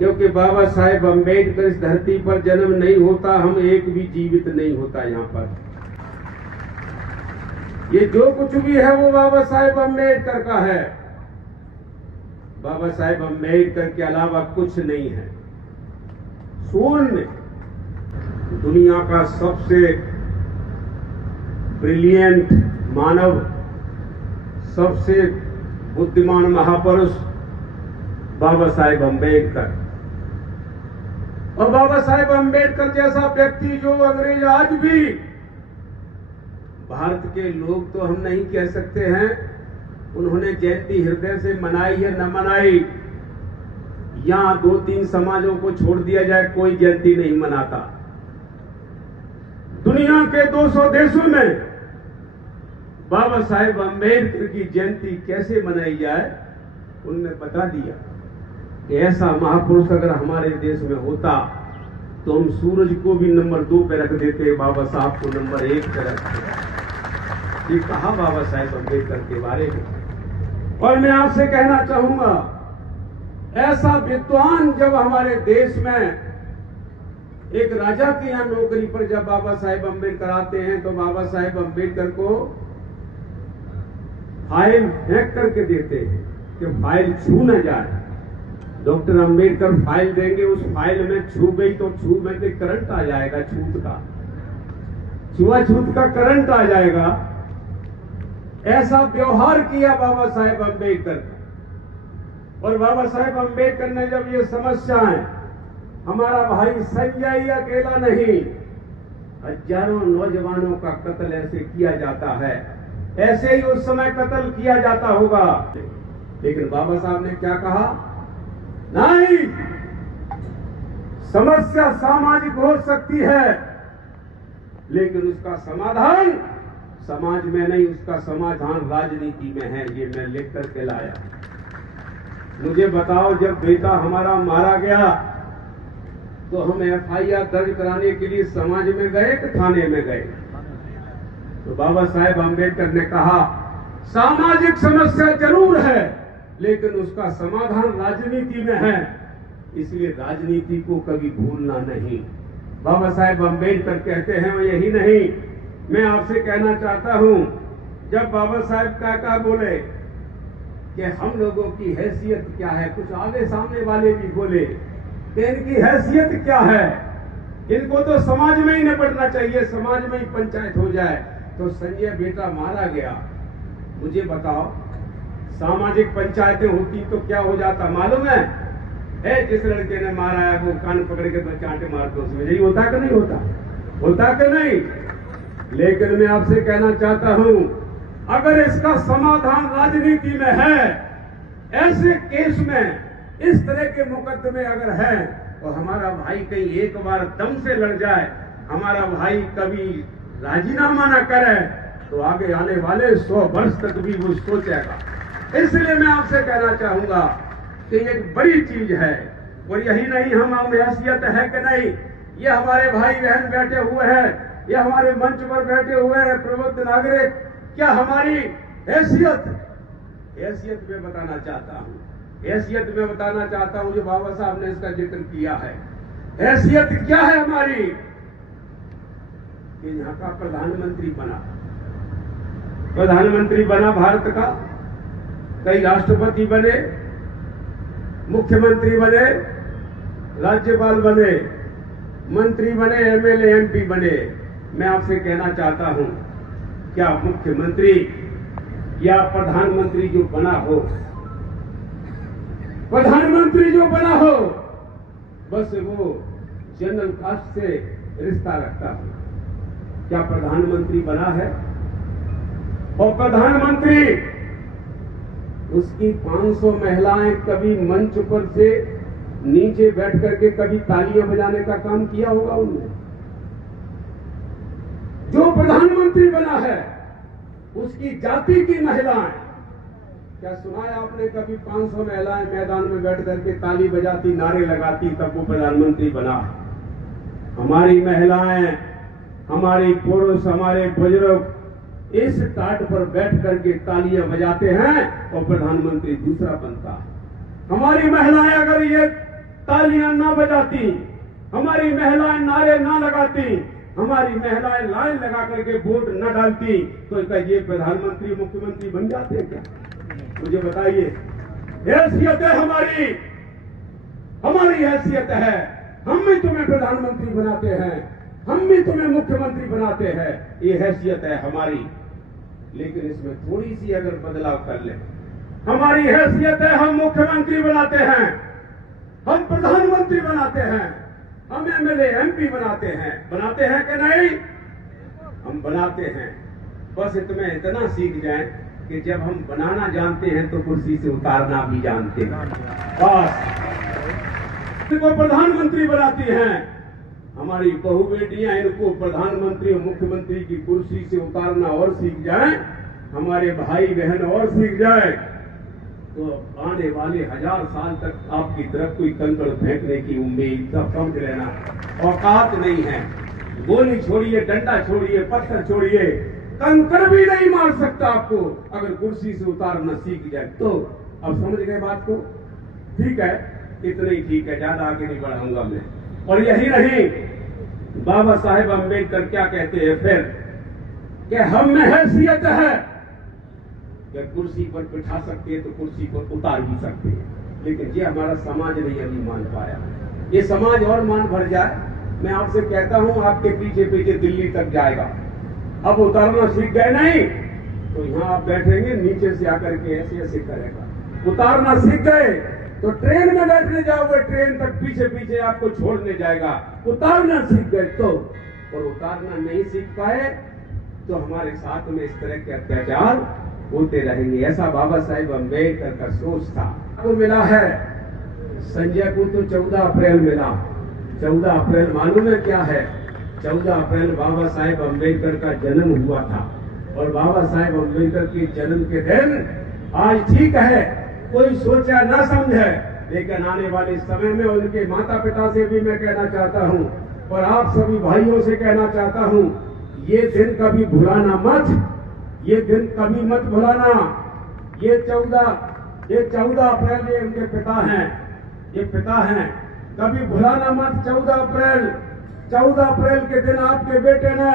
क्योंकि बाबा साहेब अम्बेडकर इस धरती पर जन्म नहीं होता, हम एक भी जीवित नहीं होता यहाँ पर। ये जो कुछ भी है वो बाबा साहेब अम्बेडकर का है। बाबा साहेब अम्बेडकर के अलावा कुछ नहीं है। शून्य। दुनिया का सबसे ब्रिलियंट मानव, सबसे बुद्धिमान महापुरुष बाबा साहेब अम्बेडकर। और बाबा साहेब अम्बेडकर जैसा व्यक्ति जो अंग्रेज आज भी, भारत के लोग तो हम नहीं कह सकते हैं उन्होंने जयंती हृदय से मनाई है न मनाई। यहां 2-3 समाजों को छोड़ दिया जाए, कोई जयंती नहीं मनाता। दुनिया के 200 देशों में बाबा साहेब अम्बेडकर की जयंती कैसे मनाई जाए, उनने बता दिया कि ऐसा महापुरुष अगर हमारे देश में होता तो हम सूरज को भी नंबर 2 पे रख देते, बाबा साहब को नंबर 1 पे रखते। ये कहा बाबा साहेब अम्बेडकर के बारे में। और मैं आपसे कहना चाहूंगा, ऐसा विद्वान जब हमारे देश में एक राजा के यहां नौकरी पर जब बाबा साहेब अम्बेडकर आते हैं तो बाबा साहेब अम्बेडकर को फाइल फेंक करके देते हैं कि फाइल छू न जाए। डॉक्टर अम्बेडकर फाइल देंगे, उस फाइल में छू गई तो छू में से करंट आ जाएगा, छूत का, छुआछूत का करंट आ जाएगा। ऐसा व्यवहार किया बाबा साहेब अम्बेडकर। और बाबा साहेब अम्बेडकर ने जब ये समस्याएं, हमारा भाई संजय ही अकेला नहीं, हजारों नौजवानों का कत्ल ऐसे किया जाता है, ऐसे ही उस समय कत्ल किया जाता होगा। लेकिन बाबा साहब ने क्या कहा? नहीं, समस्या सामाजिक हो सकती है लेकिन उसका समाधान समाज में नहीं, उसका समाधान राजनीति में है। ये मैं लिख करके लाया। मुझे बताओ, जब बेटा हमारा मारा गया तो हम FIR दर्ज कराने के लिए समाज में गए कि थाने में गए? तो बाबा साहेब अम्बेडकर ने कहा सामाजिक समस्या जरूर है लेकिन उसका समाधान राजनीति में है, इसलिए राजनीति को कभी भूलना नहीं। बाबा साहेब अम्बेडकर कहते हैं, और यही नहीं, मैं आपसे कहना चाहता हूं, जब बाबा साहेब काका बोले कि हम लोगों की हैसियत क्या है, कुछ आगे सामने वाले भी बोले कि इनकी हैसियत क्या है, इनको तो समाज में ही निपटना चाहिए, समाज में ही पंचायत हो जाए। तो संजय बेटा मारा गया, मुझे बताओ सामाजिक पंचायतें होती तो क्या हो जाता मालूम है? जिस लड़के ने मारा है वो कान पकड़ के तो चांटे मार दो, उसमें यही होता कि नहीं होता? होता कि नहीं? लेकिन मैं आपसे कहना चाहता हूं, अगर इसका समाधान राजनीति में है, ऐसे केस में इस तरह के मुकदमे अगर हैं, तो हमारा भाई कहीं एक बार दम से लड़ जाए, हमारा भाई कभी राजीनामा न करे, तो आगे आने वाले 100 वर्ष तक भी वो सोचेगा। इसलिए मैं आपसे कहना चाहूंगा कि एक बड़ी चीज है। और यही नहीं, हम हैसियत है कि नहीं, ये हमारे भाई बहन बैठे हुए हैं, ये हमारे मंच पर बैठे हुए हैं प्रबुद्ध नागरिक, क्या हमारी हैसियत में बताना चाहता हूं, हैसियत में बताना चाहता हूं जो बाबा साहब ने इसका जिक्र किया है। हैसियत क्या है हमारी? कि यहाँ का प्रधानमंत्री बना भारत का, कई राष्ट्रपति बने, मुख्यमंत्री बने, राज्यपाल बने, मंत्री बने, MLA MP बने। मैं आपसे कहना चाहता हूं, क्या मुख्यमंत्री या प्रधानमंत्री जो बना हो, प्रधानमंत्री जो बना हो, बस वो जनरल कास्ट से रिश्ता रखता हो? क्या प्रधानमंत्री बना है? और प्रधानमंत्री, उसकी 500 महिलाएं कभी मंच पर से नीचे बैठ करके कभी तालियां बजाने का काम किया होगा उनने? जो प्रधानमंत्री बना है उसकी जाति की महिलाएं, क्या सुना है आपने कभी 500 महिलाएं मैदान में बैठ करके ताली बजाती, नारे लगाती, तब वो प्रधानमंत्री बना? हमारी महिलाएं, हमारे पुरुष, हमारे बुजुर्ग इस टाट पर बैठ करके तालियां बजाते हैं और प्रधानमंत्री दूसरा बनता है। हमारी महिलाएं अगर ये तालियां ना बजाती, हमारी महिलाएं नारे ना लगाती, हमारी महिलाएं लाइन लगा करके वोट न डालती, तो क्या ये प्रधानमंत्री मुख्यमंत्री बन जाते हैं क्या? मुझे बताइए। हैसियत है हमारी हैसियत है। हम भी तुम्हें प्रधानमंत्री बनाते हैं, हम भी तुम्हें मुख्यमंत्री बनाते हैं, ये हैसियत है हमारी। लेकिन इसमें थोड़ी सी अगर बदलाव कर ले, हमारी हैसियत है हम मुख्यमंत्री बनाते हैं, हम प्रधानमंत्री बनाते हैं, हम एमएलए एमपी बनाते हैं कि नहीं? हम बनाते हैं। बस इसमें इतना सीख जाएं कि जब हम बनाना जानते हैं तो कुर्सी से उतारना भी जानते हैं। बस इनको प्रधानमंत्री बनाती हैं, हमारी बहू बेटियां इनको प्रधानमंत्री और मुख्यमंत्री की कुर्सी से उतारना और सीख जाएं, हमारे भाई बहन और सीख जाए, तो आने वाले 1000 साल तक आपकी तरफ कोई कंकड़ फेंकने की उम्मीद सब समझ लेना औकात नहीं है। गोली छोड़िए, डंडा छोड़िए, पत्थर छोड़िए, कंकड़ भी नहीं मार सकता आपको अगर कुर्सी से उतारना सीख जाए तो। अब समझ गए बात को? ठीक है, इतना ही ठीक है, ज्यादा आगे नहीं बढ़ाऊंगा मैं। और यही नहीं, बाबा साहेब अम्बेडकर क्या कहते हैं फिर कि हम में हैसियत है, अगर कुर्सी पर बिठा सकते हैं तो कुर्सी पर उतार भी सकते हैं। लेकिन ये हमारा समाज नहीं अभी मान पाया। ये समाज और मान भर जाए, मैं आपसे कहता हूं आपके पीछे पीछे दिल्ली तक जाएगा। अब उतारना सीख गए नहीं तो यहां आप बैठेंगे, नीचे से आकर के ऐसे ऐसे करेगा। उतारना सीख गए तो ट्रेन में बैठने जाओगे, ट्रेन तक पीछे पीछे आपको छोड़ने जाएगा। उतारना सीख गए तो, और उतारना नहीं सीख पाए तो हमारे साथ में इस तरह के अत्याचार होते रहेंगे। ऐसा बाबा साहेब अम्बेडकर का सोच था। को मिला है संजय को तो 14 अप्रैल मिला। 14 अप्रैल मालूम है क्या है? 14 अप्रैल बाबा साहेब अम्बेडकर का जन्म हुआ था। और बाबा साहेब अम्बेडकर के जन्म के दिन आज ठीक है, कोई सोचा ना समझे, लेकिन आने वाले समय में उनके माता पिता से भी मैं कहना चाहता हूं और आप सभी भाइयों से कहना चाहता हूं, ये दिन कभी भुलाना मत, ये दिन कभी मत भुलाना। ये 14 अप्रैल ये उनके पिता हैं, ये पिता हैं, कभी भुलाना मत। 14 अप्रैल के दिन आपके बेटे ने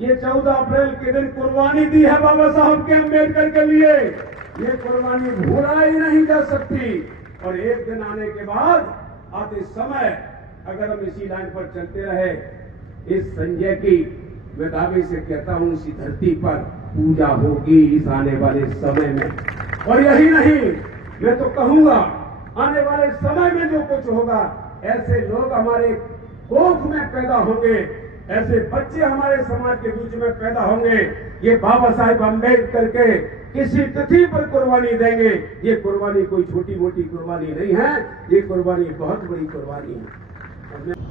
ये 14 अप्रैल के दिन कुर्बानी दी है बाबा साहब के अम्बेडकर के लिए। ये कुर्बानी भूला ही नहीं जा सकती। और एक दिन आने के बाद आते समय अगर हम इसी लाइन पर चलते रहे, इस संजय की मैं दावे से कहता हूं इसी धरती पर पूजा होगी इस आने वाले समय में। और यही नहीं, मैं तो कहूंगा आने वाले समय में जो कुछ होगा, ऐसे लोग हमारे कोख में पैदा होंगे, ऐसे बच्चे हमारे समाज के बीच में पैदा होंगे। ये बाबा साहेब अम्बेडकर के किसी तिथि पर कुर्बानी देंगे। ये कुर्बानी कोई छोटी मोटी कुर्बानी नहीं है, ये कुर्बानी बहुत बड़ी कुर्बानी है।